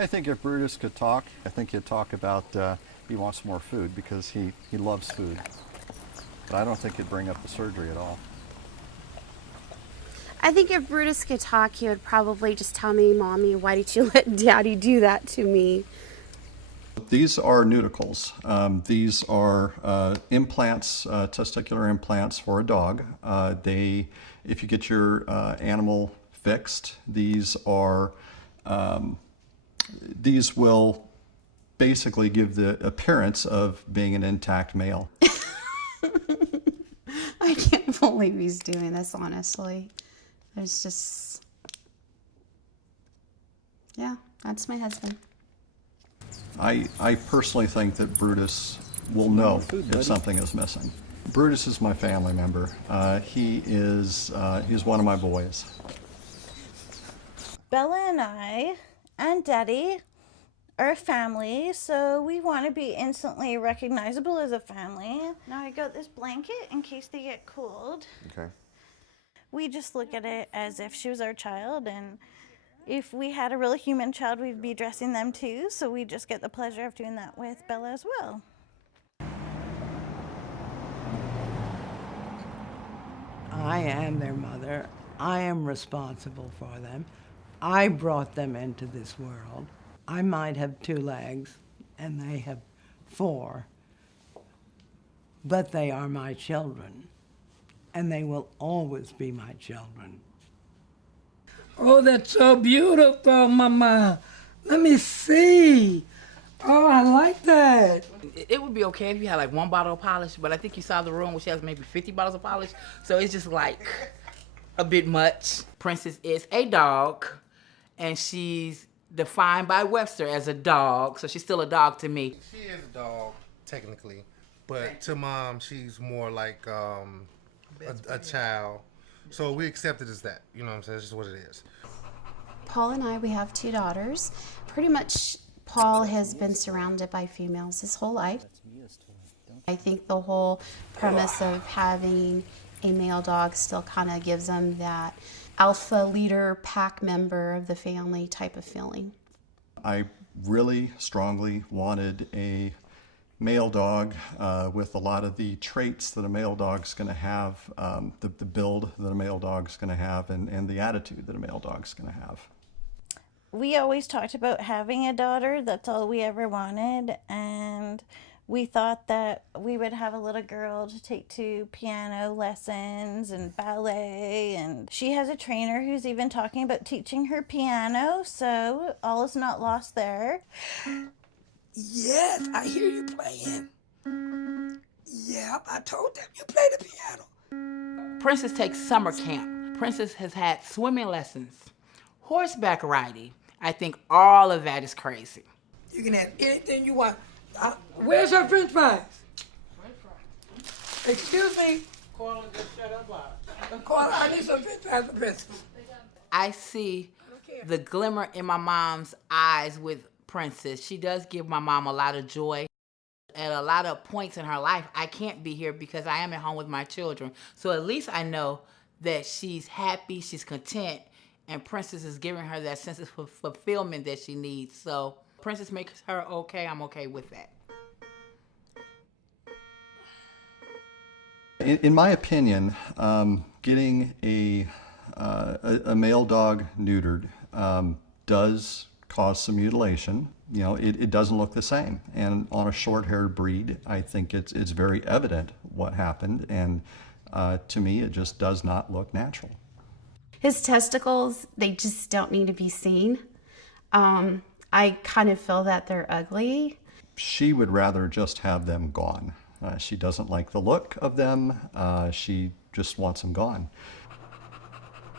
I think if Brutus could talk, I think he'd talk about he wants more food because he loves food. But I don't think he'd bring up the surgery at all. I think if Brutus could talk, he would probably just tell me, Mommy, why did you let Daddy do that to me? These are nudicles. These are implants, testicular implants for a dog. If you get your animal fixed, these will basically give the appearance of being an intact male. I can't believe he's doing this, honestly. There's just, yeah, that's my husband. I personally think that Brutus will know if something is missing. Brutus is my family member. He's one of my boys. Bella and I and Daddy are a family, so we want to be instantly recognizable as a family. Now I got this blanket in case they get cold. Okay. We just look at it as if she was our child, and if we had a real human child, we'd be dressing them too, so we just get the pleasure of doing that with Bella as well. I am their mother. I am responsible for them. I brought them into this world. I might have 2 legs, and they have 4, but they are my children, and they will always be my children. Oh, that's so beautiful, Mama. Let me see. Oh, I like that. It would be okay if you had like 1 bottle of polish, but I think you saw the room where she has maybe 50 bottles of polish, so it's just like a bit much. Princess is a dog, and she's defined by Webster as a dog, so she's still a dog to me. She is a dog, technically, but to Mom, she's more like a child. So we accept it as that. You know what I'm saying? It's just what it is. Paul and I, we have 2 daughters. Pretty much Paul has been surrounded by females his whole life. I think the whole premise of having a male dog still kind of gives him that alpha leader, pack member of the family type of feeling. I really strongly wanted a male dog with a lot of the traits that a male dog's going to have, the build that a male dog's going to have, and the attitude that a male dog's going to have. We always talked about having a daughter. That's all we ever wanted, and we thought that we would have a little girl to take to piano lessons and ballet, and she has a trainer who's even talking about teaching her piano, so all is not lost there. Yes, I hear you playing. Yep, I told them you play the piano. Princess takes summer camp. Princess has had swimming lessons, horseback riding. I think all of that is crazy. You can have anything you want. Where's her french fries? Excuse me? Carla, just shut up. Carla, I need some french fries for Princess. I see the glimmer in my mom's eyes with Princess. She does give my mom a lot of joy. At a lot of points in her life, I can't be here because I am at home with my children. So at least I know that she's happy, she's content, and Princess is giving her that sense of fulfillment that she needs. So Princess makes her okay, I'm okay with that. In my opinion, getting a male dog neutered does cause some mutilation. You know, it doesn't look the same. And on a short-haired breed, I think it's very evident what happened. And to me, it just does not look natural. His testicles, they just don't need to be seen. I kind of feel that they're ugly. She would rather just have them gone. She doesn't like the look of them. She just wants them gone.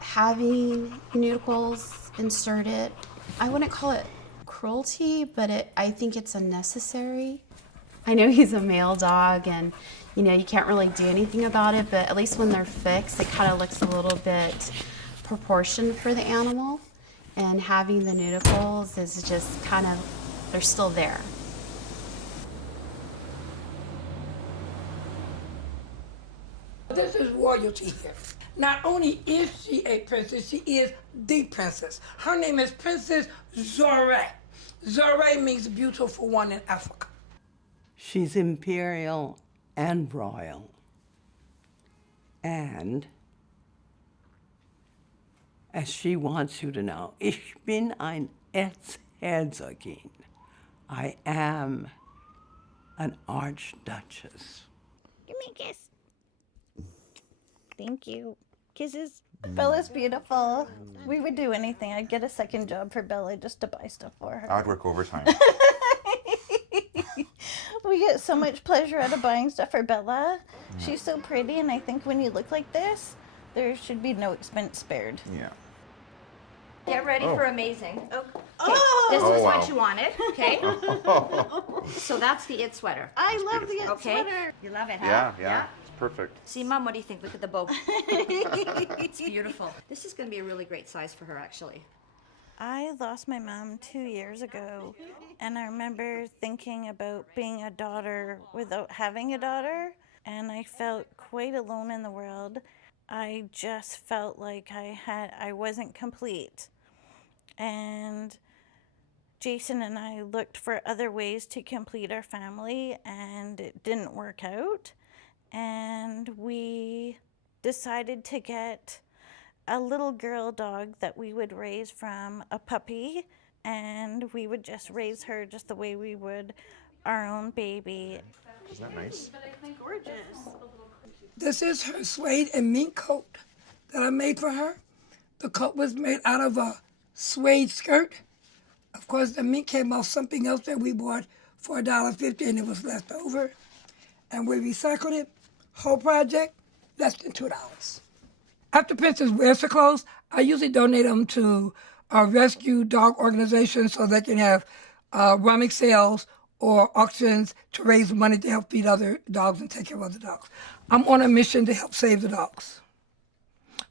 Having nudicles inserted, I wouldn't call it cruelty, but I think it's unnecessary. I know he's a male dog and you can't really do anything about it, but at least when they're fixed, it kind of looks a little bit proportioned for the animal. And having the nudicles is just kind of, they're still there. This is royalty here. Not only is she a princess, she is the princess. Her name is Princess Zorette. Zore means beautiful one in Africa. She's imperial and royal. And, as she wants you to know, ich bin ein Erzherzogin. I am an archduchess. Give me a kiss. Thank you. Kisses. Bella's beautiful. We would do anything. I'd get a second job for Bella just to buy stuff for her. I'd work overtime. We get so much pleasure out of buying stuff for Bella. She's so pretty, and I think when you look like this, there should be no expense spared. Yeah. Get ready for amazing. Okay. Oh! This Oh, is wow. what you wanted, okay? So that's the it sweater. I love the Okay. sweater. You love it, huh? Yeah. It's perfect. See, Mom, what do you think? Look at the bow. It's beautiful. This is going to be a really great size for her, actually. I lost my mom 2 years ago, and I remember thinking about being a daughter without having a daughter, and I felt quite alone in the world. I just felt like I wasn't complete. And Jason and I looked for other ways to complete our family, and it didn't work out. And we decided to get a little girl dog that we would raise from a puppy, and we would just raise her just the way we would our own baby. Isn't that nice? This is her suede and mink coat that I made for her. The coat was made out of a suede skirt. Of course, the mink came off something else that we bought for $1.50 and it was left over. And we recycled it. Whole project, less than $2. After Princess wears her clothes, I usually donate them to rescue dog organizations so they can have rummage sales or auctions to raise money to help feed other dogs and take care of other dogs. I'm on a mission to help save the dogs.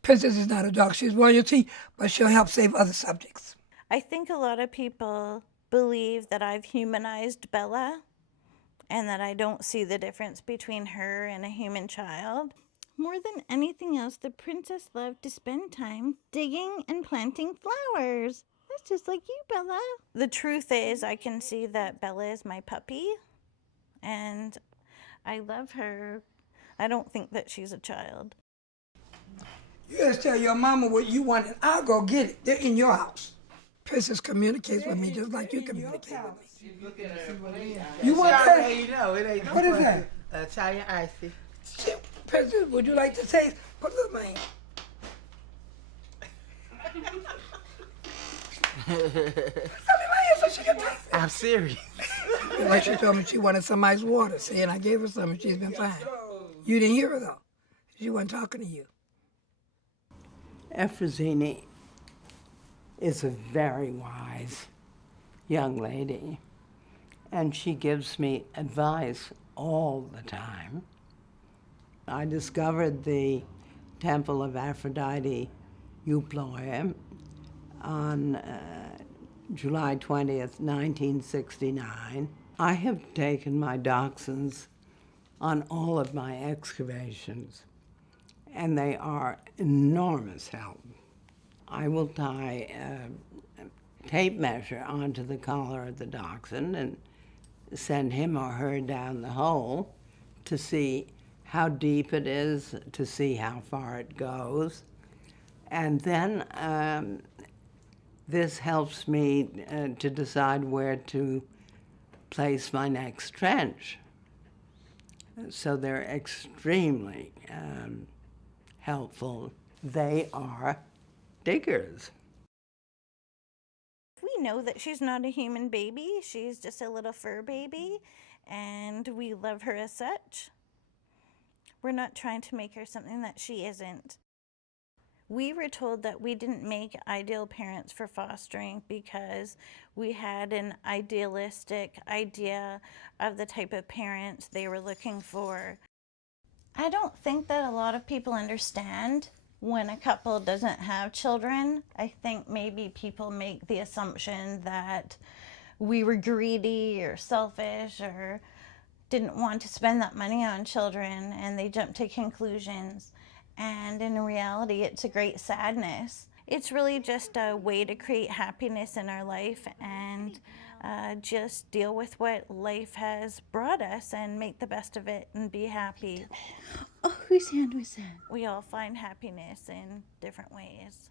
Princess is not a dog, she's royalty, but she'll help save other subjects. I think a lot of people believe that I've humanized Bella and that I don't see the difference between her and a human child. More than anything else, the princess loved to spend time digging and planting flowers. That's just like you, Bella. The truth is, I can see that Bella is my puppy, and I love her. I don't think that she's a child. You just tell your mama what you want and I'll go get it. They're in your house. Princess communicates with me just like you communicate with me. You want that? You know, it ain't What is that? Italian icy. Shit, Princess, would you like to taste? Put the man. I'm serious. Like she told me she wanted some ice water, see, and I gave her some and she's been fine. You didn't hear her though. She wasn't talking to you. Efrosini is a very wise young lady, and she gives me advice all the time. I discovered the Temple of Aphrodite Euploia on July 20th, 1969. I have taken my dachshunds on all of my excavations, and they are enormous help. I will tie a tape measure onto the collar of the dachshund and send him or her down the hole to see how deep it is, to see how far it goes. And then this helps me to decide where to place my next trench. So they're extremely helpful. They are diggers. We know that she's not a human baby. She's just a little fur baby, and we love her as such. We're not trying to make her something that she isn't. We were told that we didn't make ideal parents for fostering because we had an idealistic idea of the type of parents they were looking for. I don't think that a lot of people understand when a couple doesn't have children. I think maybe people make the assumption that we were greedy or selfish or didn't want to spend that money on children, and they jump to conclusions. And in reality, it's a great sadness. It's really just a way to create happiness in our life and just deal with what life has brought us and make the best of it and be happy. Oh, whose hand was that? We all find happiness in different ways.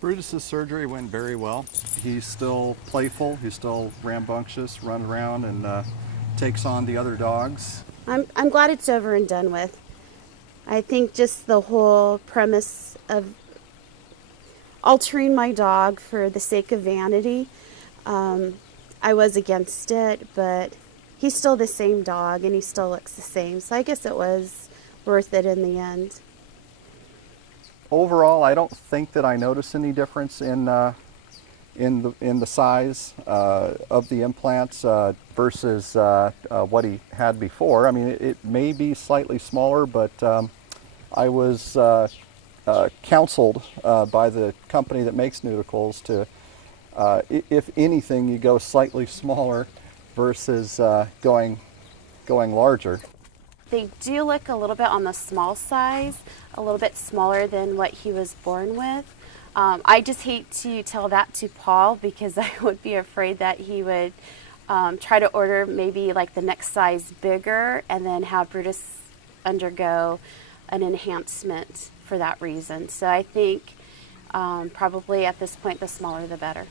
Brutus's surgery went very well. He's still playful. He's still rambunctious, runs around and takes on the other dogs. I'm glad it's over and done with. I think just the whole premise of altering my dog for the sake of vanity, I was against it, but he's still the same dog and he still looks the same. So I guess it was worth it in the end. Overall, I don't think that I notice any difference in the size of the implants versus what he had before. I mean, it may be slightly smaller, but I was counseled by the company that makes Nudicles to, if anything, you go slightly smaller versus going larger. They do look a little bit on the small size, a little bit smaller than what he was born with. I just hate to tell that to Paul because I would be afraid that he would try to order maybe like the next size bigger and then have Brutus undergo an enhancement for that reason. So I think probably at this point the smaller the better.